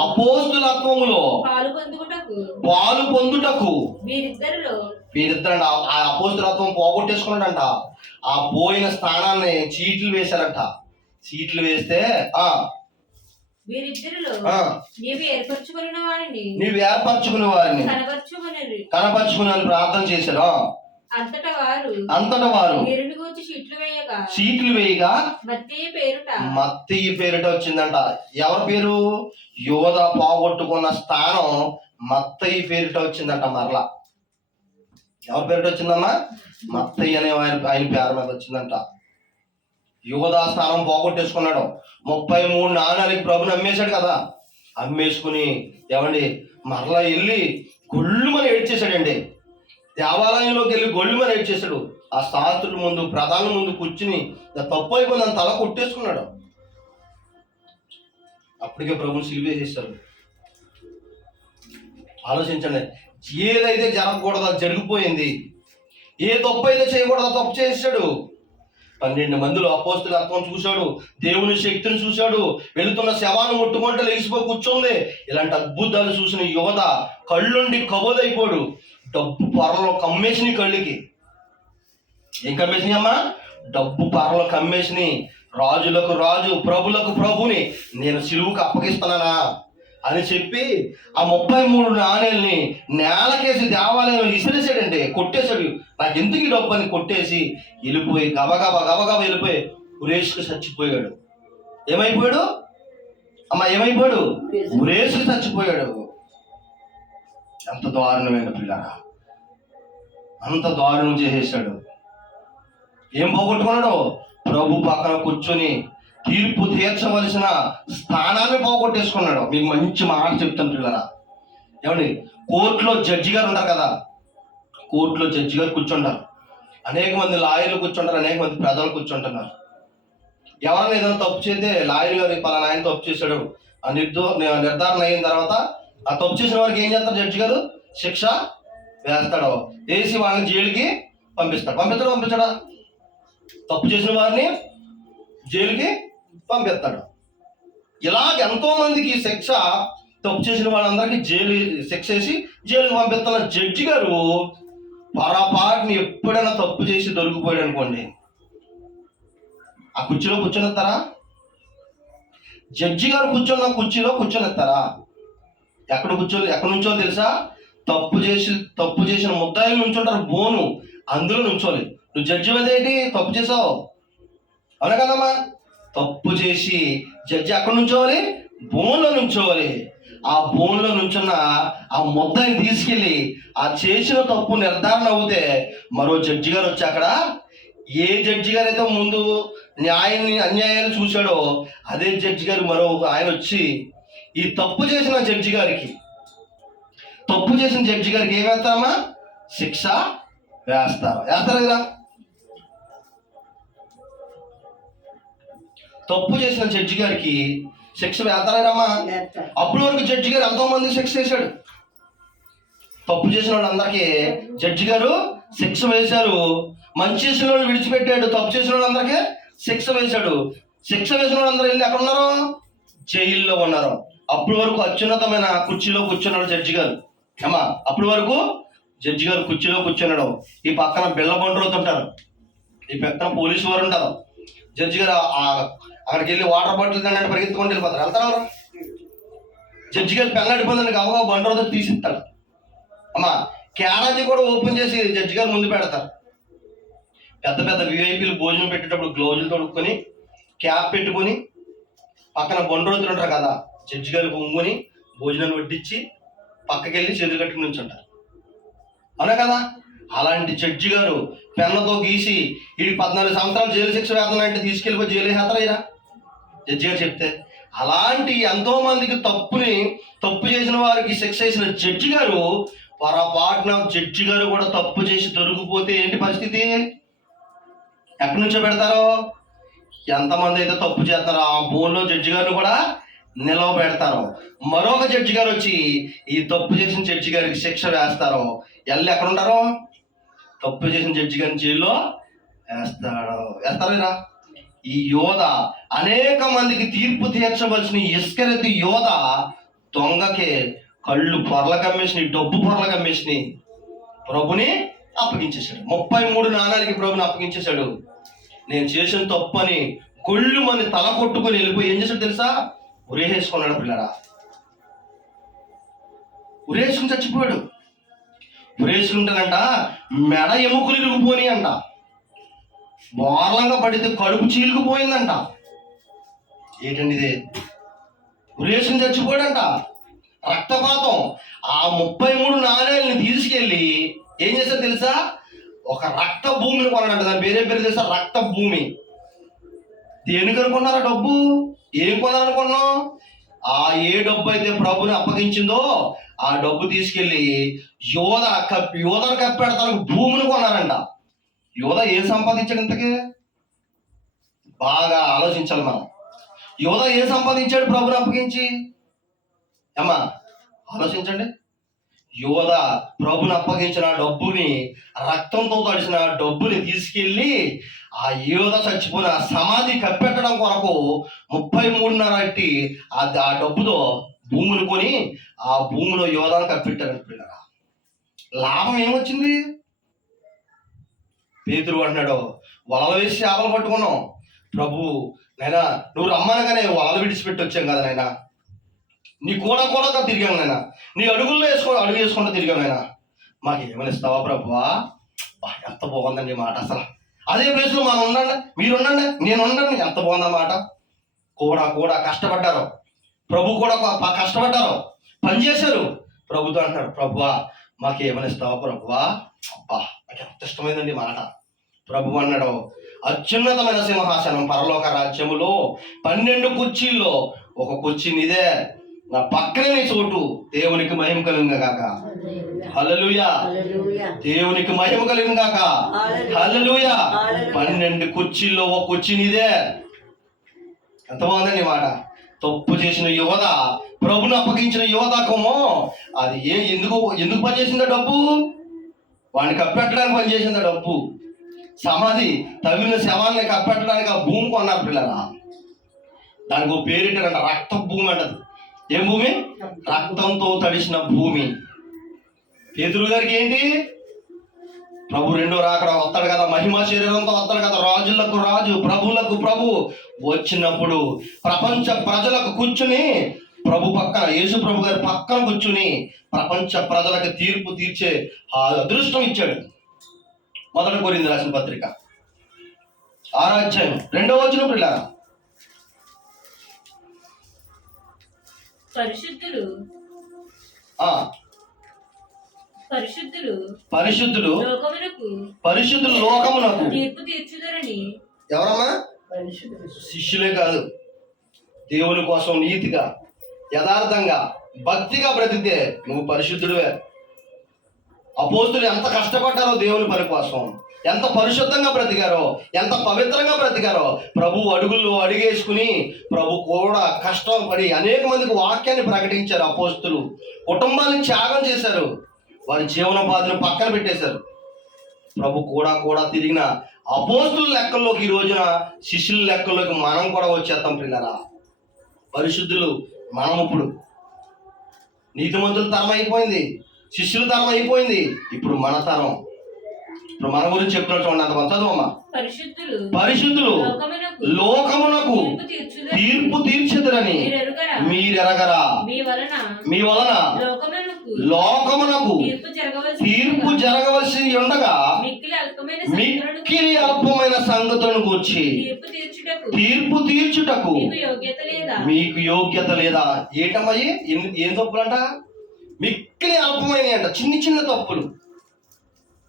అపోస్తులత్వములో పాలు పొందుటకు వీరిద్దరు ఆ అపోస్తులత్వం పోగొట్టేసుకున్నాడంట. ఆ పోయిన స్థానాన్ని చీట్లు వేశారంట. చీట్లు వేస్తే నీవు ఏర్పరచుకునే వారిని కనపరుచుకుని ప్రార్థన చేశారు. అంతటా వారు సీట్లు వేయగా మత్తయి పేరుట వచ్చిందంట. ఎవరి పేరు? యోధా పోగొట్టుకున్న స్థానం మత్తయి పేరుట వచ్చిందంట. మరలా ఎవరి పేరుట వచ్చిందమ్మా? మత్తయి అనే ఆయన పేరు మీద వచ్చిందంట. యోధా స్థానం పోగొట్టేసుకున్నాడు. 33 నాణ్యాలకి ప్రభుని అమ్మేశాడు కదా. అమ్మేసుకుని ఏమండి మరలా వెళ్ళి గొళ్ళుమని ఏడ్చేశాడండి. దేవాలయంలోకి వెళ్ళి గొళ్ళుమని ఏడ్చేశాడు. ఆ శాస్త్రుల ముందు, ప్రధానుల ముందు కూర్చుని తప్పు అయిపోయిందని తల కొట్టేసుకున్నాడు. అప్పటికే ప్రభుని సిలివేసేస్తారు. ఆలోచించండి, ఏదైతే జరగకూడదో అది జరిగిపోయింది, ఏ తప్పు అయితే చేయకూడదో తప్పు చేశాడు. 12 మందిలో అపోస్తలత్వం చూశాడు, దేవుని శక్తిని చూశాడు, వెళుతున్న శవాన్ని ముట్టుకుంటే లేచిపోయి కూర్చుంది. ఇలాంటి అద్భుతాలు చూసిన యోధ కళ్ళుండి కబోదైపోడు. డబ్బు పొరలో కమ్మేసినాయి కళ్ళకి. ఏం కమ్మేసినాయి అమ్మా? డబ్బు పొరలో కమ్మేసినాయి. రాజులకు రాజు, ప్రభులకు ప్రభుని నేను సిలువుకు అప్పగిస్తున్నానా అని చెప్పి ఆ 33 నాణేల్ని నేలకేసి దేవాలయంలో ఇసిరేసాడండి, కొట్టేశాడు. నాకు ఎందుకు ఈ డబ్బు అని కొట్టేసి వెళ్ళిపోయి గబగబా వెళ్ళిపోయి ఉరేష్కి చచ్చిపోయాడు. ఏమైపోయాడు అమ్మా? ఏమైపోయాడు? ఉరేష్కి చచ్చిపోయాడు. ఎంత దారుణమైన పిల్లరా, అంత దారుణం చేసేసాడు. ఏం పోగొట్టుకున్నాడు? ప్రభు పక్కన కూర్చొని తీర్పు తీర్చవలసిన స్థానాన్ని పోగొట్టేసుకున్నాడు. మీకు మంచి మాట చెప్తాను పిల్లరా. ఏమండి, కోర్టులో జడ్జి గారు ఉంటారు కదా, కోర్టులో జడ్జి గారు కూర్చుంటారు, అనేక మంది లాయర్లు కూర్చుంటారు, అనేక మంది ప్రజలు కూర్చుంటున్నారు. ఎవరైనా ఏదైనా తప్పు చేస్తే లాయర్ గారు పలానా ఆయన తప్పు చేశాడు ఆ నిర్ధారణ అయిన తర్వాత ఆ తప్పు చేసిన వారికి ఏం చేస్తారు? జడ్జి గారు శిక్ష వేస్తాడు, వేసి వాళ్ళని జైలుకి పంపిస్తాడా? తప్పు చేసిన వారిని జైలుకి పంపిస్తాడు. ఇలాగ ఎంతో మందికి శిక్ష, తప్పు చేసిన వాళ్ళందరికీ శిక్ష వేసి జైలుకి పంపిస్తున్న జడ్జి గారు పొరపాటుని ఎప్పుడైనా తప్పు చేసి దొరికిపోయాడు అనుకోండి, ఆ కుర్చీలో కూర్చొనిస్తారా? జడ్జి గారు కూర్చున్న కుర్చీలో కూర్చొనిస్తారా? ఎక్కడి నుంచో తెలుసా? తప్పు చేసిన ముద్దాయిలు నుంచుంటారు, బోను అందులో నుంచోలి. నువ్వు జడ్జి మీద ఏంటి? తప్పు చేసావు, అవునా కదమ్మా? తప్పు చేసి జడ్జి అక్కడ నుంచోవాలి, బోన్లో నుంచోవాలి. ఆ బోన్లో నుంచున్న ఆ ముద్దాయిని తీసుకెళ్ళి ఆ చేసిన తప్పు నిర్ధారణ అవుతే మరో జడ్జి గారు వచ్చి అక్కడ, ఏ జడ్జి గారు అయితే ముందు అన్యాయాన్ని చూశాడో అదే జడ్జి గారు మరో ఆయన వచ్చి ఈ తప్పు చేసిన జడ్జి గారికి ఏం వేస్తామా? శిక్ష వేస్తారు కదా. తప్పు చేసిన జడ్జి గారికి శిక్ష వేస్తారమ్మా. అప్పటి వరకు జడ్జి గారు ఎంతో మందికి శిక్ష వేశాడు. తప్పు చేసిన వాళ్ళందరికీ జడ్జి గారు శిక్ష వేశారు. మంచి చేసిన వాళ్ళు విడిచిపెట్టాడు, తప్పు చేసిన వాళ్ళందరికీ శిక్ష వేశాడు. శిక్ష వేసిన వాళ్ళందరూ వెళ్ళి ఎక్కడ ఉన్నారు? జైల్లో ఉన్నారు. అప్పటి వరకు అత్యున్నతమైన కుర్చీలో కూర్చున్నాడు జడ్జి గారు. అమ్మా, అప్పటి వరకు జడ్జి గారు కుర్చీలో కూర్చున్నాడు. ఈ పక్కన బిళ్ళ బండ్రోతు ఉంటారు, ఈ పక్కన పోలీసు వారు ఉంటారు. జడ్జి గారు అక్కడికి వెళ్ళి వాటర్ బాటిల్ అంటే పరిగెత్తుకొని వెళ్తారు. జడ్జి గారు పెళ్ళ అడిపోయిందండి, గబగబా బండ్రోతు తీసిస్తాడు. అమ్మా, క్యారేజీ కూడా ఓపెన్ చేసి జడ్జి గారు ముందు పెడతారు. పెద్ద విఐపీలు భోజనం పెట్టేటప్పుడు గ్లౌజులు తొడుక్కొని క్యాప్ పెట్టుకొని పక్కన బండ్రోతులు ఉంటారు కదా, జడ్జి గారు బొంగుని భోజనాన్ని వడ్డించి పక్కకెళ్ళి చేతులు కట్టుకుని ఉంచుంటారు, అవునా కదా? అలాంటి జడ్జి గారు పెన్నతో గీసి వీడికి 14 సంవత్సరాలు జైలు శిక్ష వేతనం అంటే తీసుకెళ్ళిపోయి జైలు వేస్తారా జడ్జి గారు చెప్తే? అలాంటి ఎంతో మందికి తప్పు చేసిన వారికి శిక్ష వేసిన జడ్జి గారు పొరపాటున జడ్జి గారు కూడా తప్పు చేసి దొరికిపోతే ఏంటి పరిస్థితి? ఎక్కడి నుంచో పెడతారో? ఎంతమంది అయితే తప్పు చేస్తారో ఆ బోన్లో జడ్జి గారిని కూడా నిలవబెడతారు. మరొక జడ్జి గారు వచ్చి ఈ తప్పు చేసిన జడ్జి గారికి శిక్ష వేస్తారు. ఎక్కడ ఉంటారో? తప్పు చేసిన జడ్జి గారిని జైల్లో వేస్తారా? ఈ యోధ అనేక మందికి తీర్పు తీర్చవలసిన ఇస్కరియోతు యోధ దొంగకే కళ్ళు పొరల కమ్మేసినాయి, డబ్బు పొరల కమ్మేసినాయి, ప్రభుని అప్పగించేశాడు. 33 నాణాలకి ప్రభుని అప్పగించేశాడు. నేను చేసిన తప్పు అని కొళ్ళు మంది తల కొట్టుకొని వెళ్ళిపోయి ఏం చేశాడు తెలుసా? ఉరేసుకున్నాడు పిల్లరా. ఉరేసుకుని చచ్చిపోయాడు. ఉరేసుకుంటానంట మెడ ఎముకలు ఇరిగిపోయి అంట, బోర్లంగా పడితే కడుపు చీలుకుపోయిందంట. ఏంటండి ఇది? ఉరేసుకుని చచ్చిపోయాడంట. రక్తపాతం. ఆ 33 నాణేలని తీసుకెళ్ళి ఏం చేశారు తెలుసా? ఒక రక్త భూమిని కొన్నాడంట. దాని పేరు తెలుసా? రక్త భూమి. దేనికి అనుకున్నారా డబ్బు? ఏం కొనాలనుకున్నాం? ఏ డబ్బు అయితే ప్రభుని అప్పగించిందో ఆ డబ్బు తీసుకెళ్ళి యోధను కప్పెడతానికి భూమిని కొన్నారంట. యోధ ఏం సంపాదించాడు ఇంతకీ? బాగా ఆలోచించాలి మనం. యోధ ఏం సంపాదించాడు ప్రభుని అప్పగించి? అమ్మా ఆలోచించండి. యోధ ప్రభుని అప్పగించిన డబ్బుని, రక్తంతో తడిసిన డబ్బుని తీసుకెళ్ళి ఆ యోధ చచ్చిపోయిన సమాధి కప్పెట్టడం కొరకు 33.5 ఆ డబ్బుతో భూములు కొని ఆ భూమిలో యోధాను కప్పెట్టారు పిల్లరా. లాభం ఏమొచ్చింది? పేతురు అంటున్నాడు, వలలు వేసి చేపలు పట్టుకున్నాం ప్రభు, నైనా నువ్వు రమ్మనగానే వలలు విడిచిపెట్టి వచ్చాం కదా నాయనా, నీ కూడా తిరిగాం నాయనా, నీ అడుగు వేసుకుంటూ తిరిగాం నాయనా, మాకు ఏమైనా ఇస్తావా ప్రభువా? ఎంత బాగుందండి మాట. అసలు అదే ప్లేస్లో మనం ఉండండి, మీరు ఉండండి, నేను ఉండండి, ఎంత బాగుందన్నమాట. కూడా కష్టపడ్డారు, ప్రభు కూడా కష్టపడ్డారు, పనిచేశారు. ప్రభుతో అంటున్నాడు, ప్రభువా మాకు ఏమైనా ఇస్తావా ప్రభువా? అబ్బా నాకు ఎంత ఇష్టమైందండి మాట. ప్రభు అన్నాడు, అత్యున్నతమైన సింహాసనం పరలోక రాజ్యములో 12 కుర్చీల్లో ఒక కుర్చీ నీదే, నా పక్కనే నీ చోటు. దేవునికి మహిమ కలుగును గాక. హల్లెలూయా. దేవునికి మహిమ కలుగును గాక. హల్లెలూయా. 12 కుర్చీల్లో ఒక కుర్చీ నీదే. ఎంత బాగుందండి మాట. తప్పు చేసిన యువత ప్రభుని అప్పగించిన యువతకమో అది ఎందుకు పనిచేసిందో డబ్బు? వాడిని కప్పెట్టడానికి పనిచేసిందో డబ్బు. సమాధి తగిలిన శవాన్ని కప్పెట్టడానికి ఆ భూమి కొన్నారు పిల్లరా. దానికి ఒక పేరిట్టారంట, రక్త భూమి అంటది. ఏం భూమి? రక్తంతో తడిసిన భూమి. పేతురు గారికి ఏంటి? ప్రభు రెండో రాకడ వస్తాడు కదా, మహిమ శరీరంతో వస్తాడు కదా, రాజులకు రాజు, ప్రభులకు ప్రభు వచ్చినప్పుడు ప్రపంచ ప్రజలకు కూర్చుని ప్రభు పక్కన, యేసు ప్రభు గారి పక్కన కూర్చుని ప్రపంచ ప్రజలకు తీర్పు తీర్చే ఆ అదృష్టం ఇచ్చాడు. 1 కొరింథీయులకు రాసిన పత్రిక 6వ అధ్యాయం 2వ వచనం పిల్లరా. పరిశుద్ధులు లోకమునకు తీర్పు తీర్చుదరని. ఎవరమ్మా? శిష్యులే కాదు, దేవుని కోసం నీతిగా, యథార్థంగా, భక్తిగా బ్రతికితే నువ్వు పరిశుద్ధుడివే. అపోస్తులు ఎంత కష్టపడ్డారో దేవుని పని కోసం, ఎంత పరిశుద్ధంగా బ్రతికారో, ఎంత పవిత్రంగా బ్రతికారో. ప్రభు అడుగుల్లో అడిగేసుకుని ప్రభు కూడా కష్టపడి అనేక మందికి వాక్యాన్ని ప్రకటించారు. అపోస్తులు కుటుంబాన్ని త్యాగం చేశారు, వారి జీవనోపాధిని పక్కన పెట్టేశారు. ప్రభు కూడా తిరిగిన అపోస్తుల లెక్కల్లోకి ఈ రోజున శిష్యుల లెక్కల్లోకి మనం కూడా వచ్చేస్తాం పిల్లరా. పరిశుద్ధులు మనం ఇప్పుడు. నీతిమంతుల తరం అయిపోయింది, శిష్యుల తరం అయిపోయింది, ఇప్పుడు మన తరం. ఇప్పుడు మన గురించి చెప్తున్నట్టు చూడండి, అంత చదువమ్మా. పరిశుద్ధులు లోకమునకు తీర్పు తీర్చుదురని మీరెరగరా? మీ వలన లోకమునకు తీర్పు జరగవలసి ఉండగా మిక్కిలి అల్పమైన సంగతులను గూర్చి తీర్పు తీర్చుటకు మీకు యోగ్యత లేదా? ఏంటమ్మాయి, ఏం తప్పులంట? మిక్కిలి అల్పమైన అంట, చిన్న తప్పులు.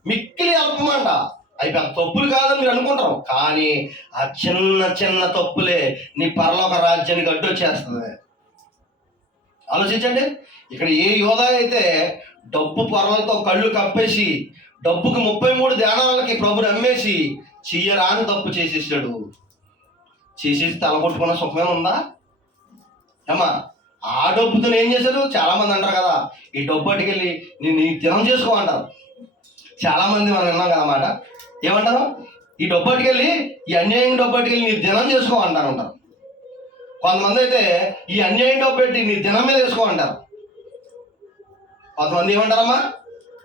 మిక్కిలి అల్పమంట. అవి పెద్ద తప్పులు కాదని మీరు అనుకుంటారు, కానీ ఆ చిన్న తప్పులే నీ పరలోక రాజ్యానికి అడ్డొచ్చేస్తుంది. ఆలోచించండి. ఇక్కడ ఏ యోధ అయితే డబ్బు పొరలతో కళ్ళు కప్పేసి డబ్బుకి 33 దేనాలకి ప్రభుని అమ్మేసి చెయ్యరాని తప్పు చేసేసాడు, చేసేసి తలగొట్టుకున్న సుఖమే ఉందా? ఏమా ఆ డబ్బుతో ఏం చేశారు? చాలా మంది అంటారు కదా, ఈ డబ్బు అటుకెళ్ళి నేను దినం చేసుకో అంటారు. చాలా మంది మనం విన్నాం కదా మాట. ఏమంటారు? ఈ డబ్బు అటుకెళ్ళి, ఈ అన్యాయం డబ్బు అటుకెళ్ళి నీ దినం చేసుకో అంటారు. కొంతమంది అయితే ఈ అన్యాయం డబ్బు పెట్టి నీ దినం మీద వేసుకో అంటారు. కొంతమంది ఏమంటారమ్మా?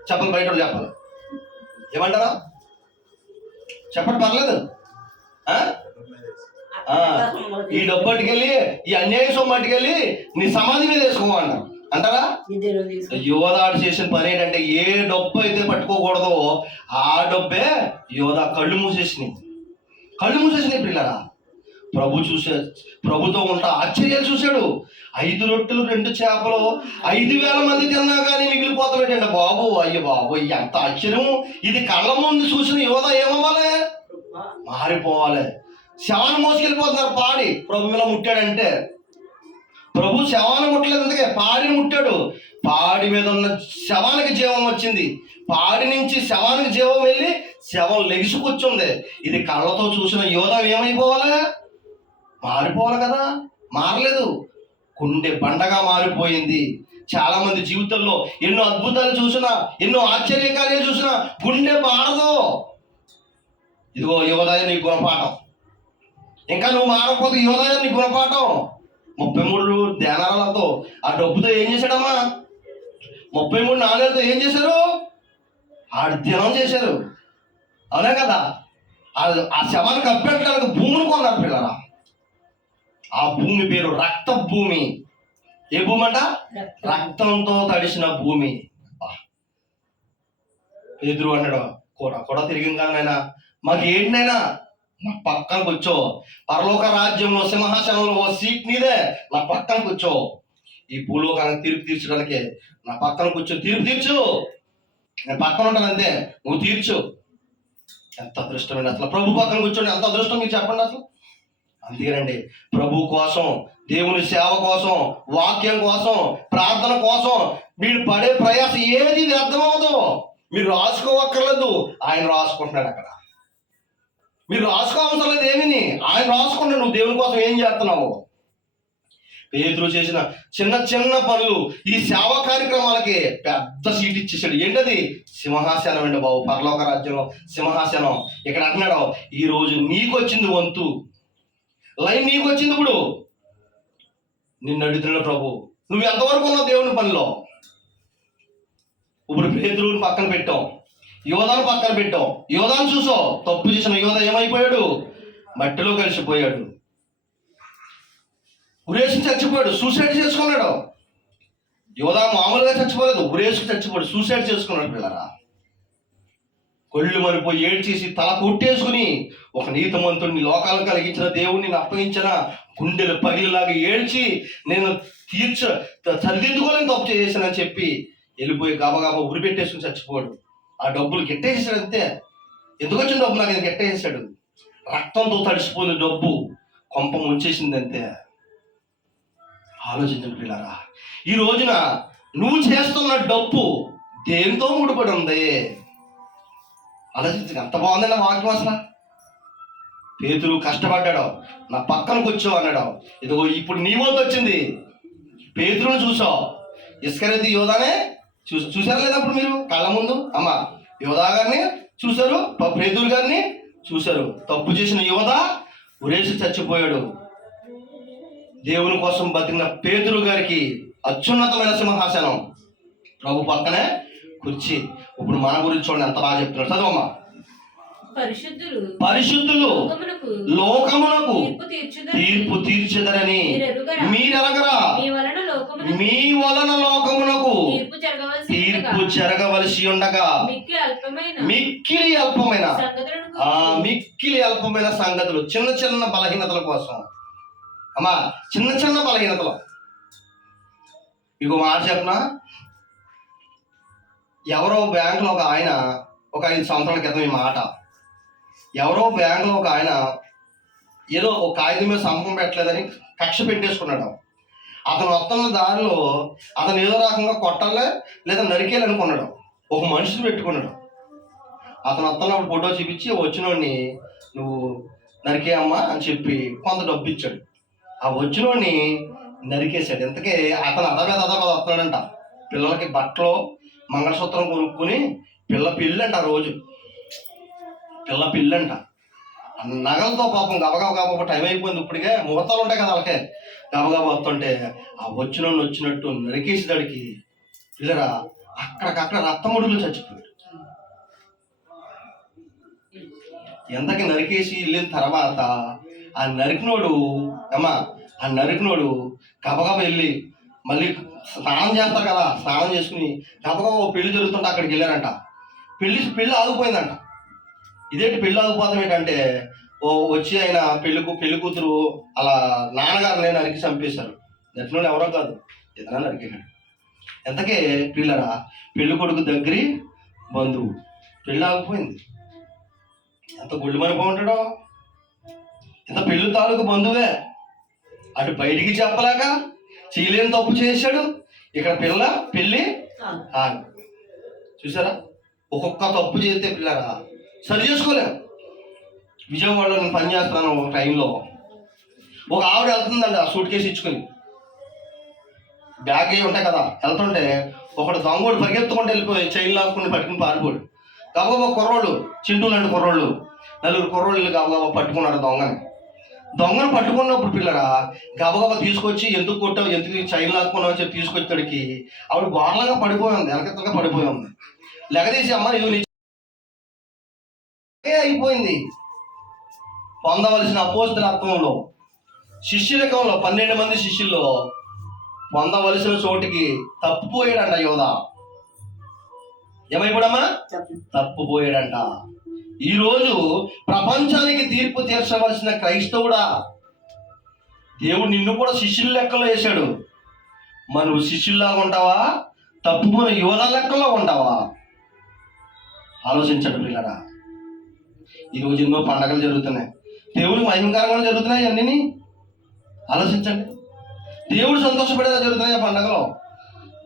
చెప్పండి, బయట చెప్పాలి. ఏమంటారా? చెప్పండి, పర్లేదు. ఈ డబ్బు అటుకెళ్ళి, ఈ అన్యాయం సొమ్ము అటుకెళ్ళి నీ సమాధి మీద వేసుకో అంటారు. అంటారా? యోధాడు చేసిన పని ఏంటంటే, ఏ డబ్బు అయితే పట్టుకోకూడదో ఆ డబ్బే యోధా కళ్ళు మూసేసినాయి పిల్లరా. ప్రభుతో ఉంటా ఆశ్చర్యాలు చూశాడు. 5 రొట్టెలు 2 చేపలు 5,000 మంది తిన్నా కానీ మిగిలిపోతామేటండి బాబు. అయ్యో బాబు, ఎంత ఆశ్చర్యము! ఇది కళ్ళ ముందు చూసిన యోధా ఏమవ్వాలి? మారిపోవాలి. శవాన్ని మోసుకెళ్ళిపోతున్నారు పాడి. ప్రభు ఇలా ముట్టాడంటే, ప్రభు శవాన్ని ముట్టలేదు, అందుకే పాడిని ముట్టాడు. పాడి మీద ఉన్న శవానికి జీవం వచ్చింది. పాడి నుంచి శవానికి జీవం వెళ్ళి శవం లెగిసి కూర్చుంది. ఇది కళ్ళతో చూసిన యోధా ఏమైపోవాలి? మారిపోవాలి కదా, మారలేదు. గుండె బండగా మారిపోయింది. చాలా మంది జీవితంలో ఎన్నో అద్భుతాలు చూసినా, ఎన్నో ఆశ్చర్యకార్యాలు చూసినా గుండె మారదు. ఇదిగో యోదాయ నీ గుణపాఠం. ఇంకా నువ్వు మారకపోతే యోదాయ నీ గుణపాఠం. 33 ధ్యానాలతో ఆ డబ్బుతో ఏం చేశాడమ్మా? 33 నాణేలతో ఏం చేశారు? దినం చేశారు. అవునా కదా? ఆ శవాన్ని కప్పెట్టడానికి భూమిని కొన్నారు పిల్లరా. ఆ భూమి పేరు రక్త భూమి. ఏ భూమి అంట? రక్తంతో తడిసిన భూమి. పేతురు అన్నాడు, కూడా తిరిగింది కానైనా మాకు ఏంటైనా నా పక్కన కూర్చో, పరలోక రాజ్యంలో సింహాసనంలో ఓ సీట్ నీదే, నా పక్కన కూర్చో. ఈ భూలోకానికి తీర్పు తీర్చడానికి నా పక్కన కూర్చో, తీర్పు తీర్చు. నేను పక్కన ఉంటాను అంతే, నువ్వు తీర్చు. ఎంత అదృష్టమైన అసలు ప్రభు పక్కన కూర్చోండి, ఎంత అదృష్టం మీరు చెప్పండి అసలు. అందుకేనండి ప్రభు కోసం, దేవుని సేవ కోసం, వాక్యం కోసం, ప్రార్థన కోసం మీరు పడే ప్రయాసం ఏది వ్యర్థమవదు. మీరు రాసుకోవక్కర్లేదు, ఆయన రాసుకుంటున్నాడు అక్కడ. మీరు రాసుకోవసరం లేదు ఏమిని, ఆయన రాసుకుంటాడు నువ్వు దేవుని కోసం ఏం చేస్తున్నావు. పేతురు చేసిన చిన్న చిన్న పనులు ఈ సేవా కార్యక్రమాలకి పెద్ద సీట్ ఇచ్చేసాడు. ఏంటది? సింహాసనం అండి బాబు, పరలోక రాజ్యంలో సింహాసనం. ఇక్కడ అంటున్నాడు, ఈ రోజు నీకు వచ్చింది వంతు, లైన్ నీకు వచ్చింది. ఇప్పుడు నిన్ను అడుగుతున్నాడు ప్రభు, నువ్వు ఎంతవరకు ఉన్నావు దేవుని పనిలో? ఇప్పుడు పేతురుని పక్కన పెట్టాం, యోధాను పక్కన పెట్టాం. యోధాను చూసావు, తప్పు చేసిన యోధ ఏమైపోయాడు? మట్టిలో కలిసిపోయాడు. ఉరేసి చచ్చిపోయాడు, సూసైడ్ చేసుకున్నాడు. యోధా మామూలుగా చచ్చిపోలేదు, ఉరేసి చచ్చిపోయాడు, సూసైడ్ చేసుకున్నాడు పిల్లరా. కొళ్ళు మరిపోయి ఏడ్చేసి తల కొట్టేసుకుని ఒక నీతిమంతుడిని లోకాలను కలిగించిన దేవుణ్ణి అప్పగించిన గుండెలు పగిలిలాగా ఏడ్చి నేను సరిదిద్దుకోలేని తప్పు చేసానని చెప్పి వెళ్ళిపోయి గబగబా ఉరి పెట్టేసుకుని చచ్చిపోయాడు. ఆ డబ్బులు గిట్టేసాడు అంతే. ఎందుకు వచ్చిన డబ్బు నాకు ఇది గిట్టేసాడు. రక్తంతో తడిసిపోయిన డబ్బు కొంప ముంచేసింది అంతే. ఆలోచించండి పిల్లరా, ఈ రోజున నువ్వు చేస్తున్న డబ్బు దేనితో ముడిపడి ఉంది? ఆలోచించండి. ఎంత బాగుందండి వాక్యం అసలు. పేతురు కష్టపడ్డాడు, నా పక్కన కూర్చో అన్నాడు. ఇదిగో ఇప్పుడు నీ వంతు వచ్చింది. పేతురుని చూసావు, ఇస్కరియోతు యోధానే చూసారు లేదా? అప్పుడు మీరు కళ్ళ ముందు అమ్మ యోధా గారిని చూశారు, పేతురు గారిని చూశారు. తప్పు చేసిన యోధా ఉరేసి చచ్చిపోయాడు. దేవుని కోసం బతికిన పేతురు గారికి అత్యున్నతమైన సింహాసనం, ప్రభు పక్కనే కుర్చీ. ఇప్పుడు మన గురించి చూడండి ఎంత బాగా చెప్తున్నారు. చదవమ్మా. పరిశుద్ధులు లోకమునకు తీర్పు తీర్చెదరని మీరెరగరా? మీ వలన లోకమునకు తీర్పు జరగవలసి ఉండగా మిక్కిలి అల్పమైన సంగతులు, చిన్న చిన్న బలహీనతల కోసం అమ్మా, చిన్న చిన్న బలహీనతలు. ఇగో మాట చెప్పనా, ఎవరో బ్యాంకులో ఒక ఆయన ఒక 5 సంవత్సరాల క్రితం ఈ మాట, ఎవరో బ్యాంకులో ఒక ఆయన ఏదో ఒక కాగితం మీద సంతకం పెట్టలేదని కక్ష పెట్టేసుకున్నాడు. అతను వస్తున్న దారిలో అతను ఏదో రకంగా కొట్టాలే లేదా నరికేయాలనుకున్నాడు. ఒక మనిషిని పెట్టుకున్నాడు. అతను వస్తున్నప్పుడు ఫోటో చూపించి వచ్చినోడిని నువ్వు నరికేయమ్మా అని చెప్పి కొంత డబ్బు ఇచ్చాడు. ఆ వచ్చినోడిని నరికేశాడు. ఇంతకీ అతను అదవేద వస్తున్నాడంట. పిల్లలకి బట్టలు మంగళసూత్రం కొనుక్కుని పిల్ల పెళ్ళంట. ఆ రోజు పిల్ల పెళ్ళంట. నగలతో పాపం గబగబా టైం అయిపోయింది. ఇప్పటికే ముహూర్తాలు ఉంటాయి కదా వాళ్ళకే. గబగబా వస్తుంటే ఆ వచ్చినోడిని వచ్చినట్టు నరికేసేదాడికి పిల్లరా అక్కడికక్కడ రక్తముడులు చచ్చిపోయాడు. ఎంతకి నరికేసి వెళ్ళిన తర్వాత ఆ నరికినోడు గబగబా వెళ్ళి మళ్ళీ స్నానం చేస్తారు కదా, స్నానం చేసుకుని గబగబా పెళ్లి జరుగుతుంటే అక్కడికి వెళ్ళారంట. పెళ్లి ఆగిపోయిందంట. ఇదేంటి పెళ్లి ఆగిపోతాం ఏంటంటే వచ్చి ఆయన పెళ్లి కూతురు అలా నాన్నగారిని నరికి చంపేశారు. నరికినోడు ఎవరో కాదు, ఏదైనా నరికేశాడు. ఎంతకే పిల్లరా పెళ్లి కొడుకు దగ్గరి బంధువు. పెళ్ళి ఆగిపోయింది. ఎంత గుళ్ళు మనిపోంటాడో. ఇంత పెళ్లి తాలూకు బంధువే. అటు బయటికి చెప్పలేక చేయలేని తప్పు చేశాడు. ఇక్కడ పెళ్ళి ఆగి. చూసారా, ఒక్కొక్క తప్పు చేస్తే పిల్లరా సరి చేసుకోలేం. విజయవాడలో నేను పనిచేస్తాను ఒక టైంలో ఒక ఆవిడ వెళ్తుందండి ఆ సూట్ కేసు ఇచ్చుకుని, బ్యాగ్ అవి ఉంటాయి కదా, వెళ్తుంటే ఒకడు దొంగోడు పరిగెత్తుకుంటూ వెళ్ళిపోయి చైన్ లాక్కుని పట్టుకుని పారిపోడు. గబగబా కుర్రోళ్ళు, చింటూ లాంటి కుర్రోళ్ళు, 4 కుర్రోళ్ళు గబగబా పట్టుకున్నారు దొంగను పట్టుకున్నప్పుడు పిల్లరా గబగబా తీసుకొచ్చి ఎందుకు కొట్టావు, ఎందుకు చైన్ లాక్కున్నావు అని చెప్పి తీసుకొచ్చేటికి ఆవిడ గోడలాగా పడిపోయి ఉంది, వెనకెత్తగా పడిపోయి ఉంది. లెగదీసి అమ్మ ఇది నీ అయిపోయింది. పొందవలసిన అపోస్తలత్వంలో శిష్యులకంలో 12 మంది శిష్యుల్లో పొందవలసిన చోటికి తప్పిపోయాడంట యోధా. ఏమైపోయాడమ్మా? తప్పిపోయాడంట. ఈరోజు ప్రపంచానికి తీర్పు తీర్చవలసిన క్రైస్తవుడా, దేవుడు నిన్ను కూడా శిష్యుల లెక్కలో వేశాడు. మరి నువ్వు శిష్యుల్లాగా ఉంటావా, తప్పుపోయిన యోధా లెక్కలో ఉంటావా? ఆలోచించండి పిల్లరా. ఈరోజు ఎన్నో పండగలు జరుగుతున్నాయి, దేవుడికి మహిమకరంగా జరుగుతున్నాయి. అన్నీ ఆలోచించండి. దేవుడు సంతోషపడేలా జరుగుతున్నాయి పండగలో.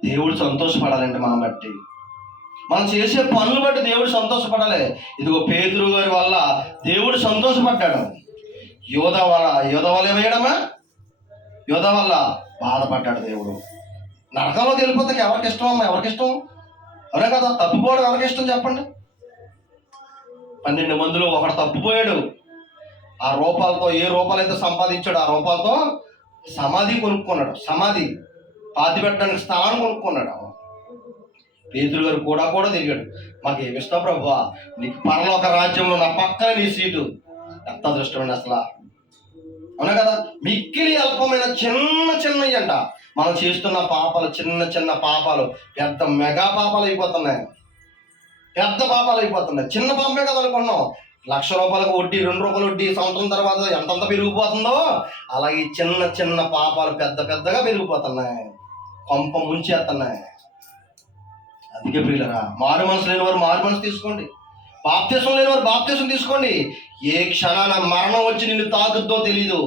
దేవుడు సంతోషపడాలంటే మనం చేసే పనులు బట్టి దేవుడు సంతోషపడాలి. ఇదిగో పేతురు గారి వల్ల దేవుడు సంతోషపడ్డాడు. యోధా వల్ల ఏమయ్యాడమ్మా? యోధా వల్ల బాధపడ్డాడు దేవుడు. నరకంలోకి వెళ్ళిపోతే ఎవరికి ఇష్టం అమ్మా? ఎవరికి ఇష్టం? అవునా కదా? తప్పిపోవడం ఎవరికి ఇష్టం చెప్పండి? 12 మందిలో ఒకడు తప్పిపోయాడు. ఆ రూపాలతో, ఏ రూపాలైతే సంపాదించాడు ఆ రూపాలతో సమాధి కొనుక్కున్నాడు. సమాధి పాతి పెట్టడానికి స్థలాన్ని కొనుక్కున్నాడు. పేతురు గారు కూడా తిరిగాడు. మాకు ఏమి ఇష్టం ప్రభువా, నీకు పరలోక రాజ్యంలో నా పక్కన నీ సీటు. ఎంత అదృష్టమైన అసలు, అవునా కదా? మిక్కిలి అల్పమైన చిన్నవి అంట మనం చేస్తున్న పాపాలు, చిన్న పాపాలు పెద్ద మెగా పాపాలు అయిపోతున్నాయి. పెద్ద పాపాలు అయిపోతున్నాయి. చిన్న పాపమే కదా అనుకున్నాం. 1,00,000 రూపాయలకు వడ్డీ, 2 రూపాయలు వడ్డీ, సంవత్సరం తర్వాత ఎంతంత పెరిగిపోతుందో అలాగే చిన్న పాపాలు పెద్దగా పెరిగిపోతున్నాయి, కొంప ముంచేస్తున్నాయి. అందుకే ప్రియులరా, మారు మనసు లేని వారు మారు మనసు తీసుకోండి, బాప్తిసం లేని వారు బాప్తిసం తీసుకోండి. ఏ క్షణాన మరణం వచ్చి నిన్ను తాకుద్దో తెలీదు.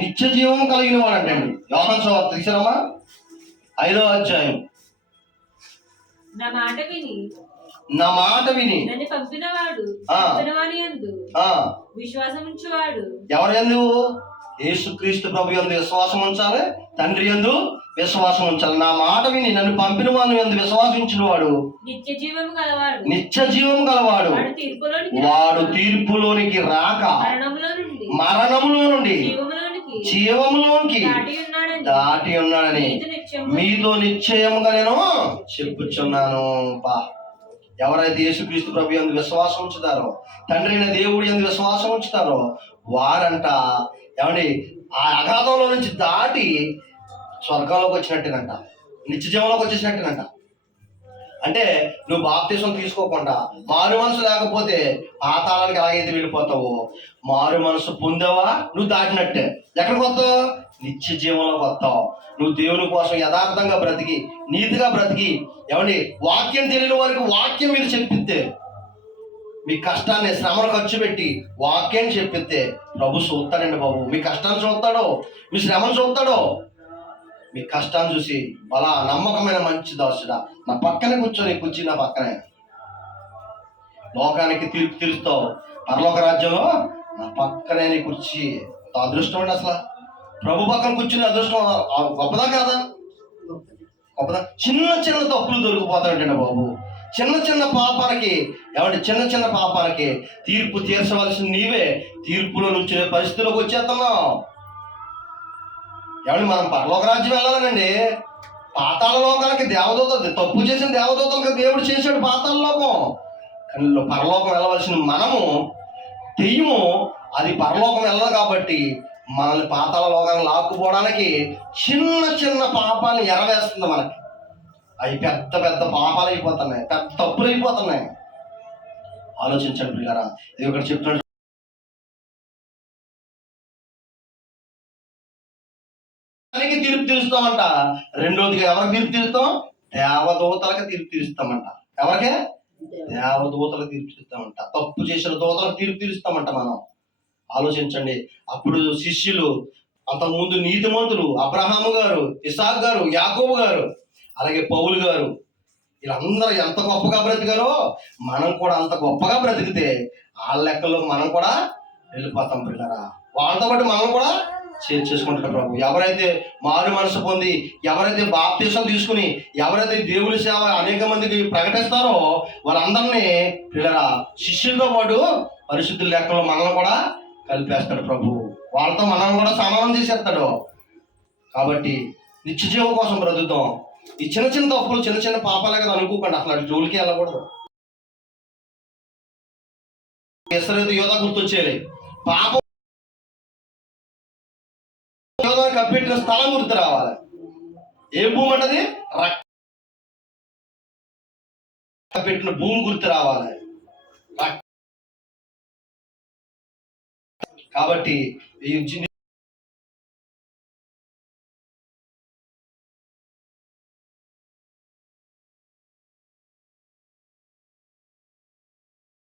నిత్య జీవం కలిగిన వాడు అంటే యోహాను సువార్త తీసారమ్మా 5వ అధ్యాయం. నా మాట విని నన్ను పంపినవాడు విశ్వాసం ఉంచువాడు. ఎవరు యందు? యేసుక్రీస్తు ప్రభు యందు విశ్వాసం ఉంచాలి, తండ్రి యందు విశ్వాసం ఉంచాలి. నా మాట విని నన్ను పంపిన వాడు యందు విశ్వాసించిన వాడు నిత్య జీవం గలవాడు. వాడు తీర్పులోనికి రాక మరణములో నుండి జీవములోనికి దాటి ఉన్నాడని మీతో నిశ్చయముగా నేను చెప్పుచున్నాను. ఎవరైతే యేసుక్రీస్తు ప్రభు యందు విశ్వాసం ఉంచుతారో, తండ్రి అయిన దేవుడి యందు విశ్వాసం ఉంచుతారో వారంట ఏమండి ఆ అగాధంలో నుంచి దాటి స్వర్గంలోకి వచ్చినట్టేనంట, నిత్య జీవంలోకి వచ్చేసినట్టేనంట. అంటే నువ్వు బాప్తిసం తీసుకోకుండా మారు మనసు లేకపోతే పాతాళానికి ఎలాగైతే వెళ్ళిపోతావో, మారు మనసు పొందావా నువ్వు దాటినట్టే. ఎక్కడికి వస్తావు? నిత్య జీవంలోకి వస్తావు. నువ్వు దేవుని కోసం యథార్థంగా బ్రతికి, నీతిగా బ్రతికి, ఏమండి వాక్యం తెలియని వారికి వాక్యం మీరు చెప్పిస్తే, మీ కష్టాన్ని శ్రమను ఖర్చు పెట్టి వాక్యం చెప్పిస్తే ప్రభు చూస్తాడండి బాబు. మీ కష్టాన్ని చూస్తాడో, మీ శ్రమను చూస్తాడో. మీ కష్టాన్ని చూసి బలా నమ్మకమైన మంచి దాసుడా నా పక్కనే కూర్చి నా పక్కనే లోకానికి తీర్పు తీరుస్తావు, పరలోక రాజ్యంలో నా పక్కనే నీ కుర్చీ. అదృష్టం అండి అసలు. ప్రభు పక్కన కూర్చుని అదృష్టం గొప్పదా కాదా? గొప్పదా? చిన్న తప్పులు దొరికిపోతాడండి బాబు. చిన్న పాపాలకి ఏమంటే చిన్న పాపాలకి తీర్పు తీర్చవలసిన నీవే తీర్పులో నుంచి పరిస్థితిలోకి వచ్చేస్తున్నావు. ఏమండి మనం పరలోక రాజ్యం వెళ్ళాలనండి. పాతాళ లోకాలకి దేవదూతలు, తప్పు చేసిన దేవదూతలకు దేవుడు చేశాడు పాతాళ లోకం. కానీ పరలోకం వెళ్ళవలసిన మనము దెయ్యము అది పరలోకం వెళ్ళదు కాబట్టి మనల్ని పాతాళ లోకాలను లాక్కుపోవడానికి చిన్న పాపాలను ఎరవేస్తుంది మనకి. అవి పెద్ద పాపాలు అయిపోతున్నాయి, పెద్ద తప్పులు అయిపోతున్నాయి. ఆలోచించండి పిల్లరా. ఇది ఒకటి చెప్తున్నాడు, తీర్పు తీరుస్తామంట. రెండోదిగా ఎవరికి తీర్పు తీరుస్తాం? దేవదూతలకు తీర్పు తీరుస్తామంట. ఎవరికే? దేవదూతలకు తీర్పు తీరుస్తామంట. తప్పు చేసిన దూతలకు తీర్పు తీరుస్తామంట మనం. ఆలోచించండి. అప్పుడు శిష్యులు, అంతకుముందు నీతిమంతులు అబ్రహాము గారు, ఇసాక్ గారు, యాకోబు గారు, అలాగే పౌలు గారు, వీళ్ళందరూ ఎంత గొప్పగా బ్రతికారో మనం కూడా అంత గొప్పగా బ్రతికితే వాళ్ళ లెక్కల్లో మనం కూడా వెళ్ళిపోతాం పిల్లరా. వాళ్ళతో పాటు మనం కూడా చేర్చేసుకుంటాడు ప్రభు. ఎవరైతే మారు మనసు పొంది, ఎవరైతే బాప్తీసం తీసుకుని, ఎవరైతే దేవుని సేవ అనేక మందికి ప్రకటిస్తారో వాళ్ళందరినీ పిల్లరా శిష్యులతో పాటు పరిశుద్ధుల లెక్కలో మనల్ని కూడా కలిపేస్తాడు ప్రభు. వాళ్ళతో మనం కూడా సమానం చేసేస్తాడు. కాబట్టి నిత్య జీవం కోసం బ్రతుకుతాం. ఈ చిన్న చిన్న తప్పులు, చిన్న చిన్న పాపాలే కదా అనుకోకండి. అసలు అటు జోలికి వెళ్ళకూడదు. ఇస్రాయేలు యోధ గుర్తొచ్చేయాలి. పాపం యోధాన్ని కప్పెట్టిన స్థలం గుర్తు రావాలి. ఏ భూమి అంటది? కప్పెట్టిన భూమి గుర్తు రావాలి. కాబట్టి ఈ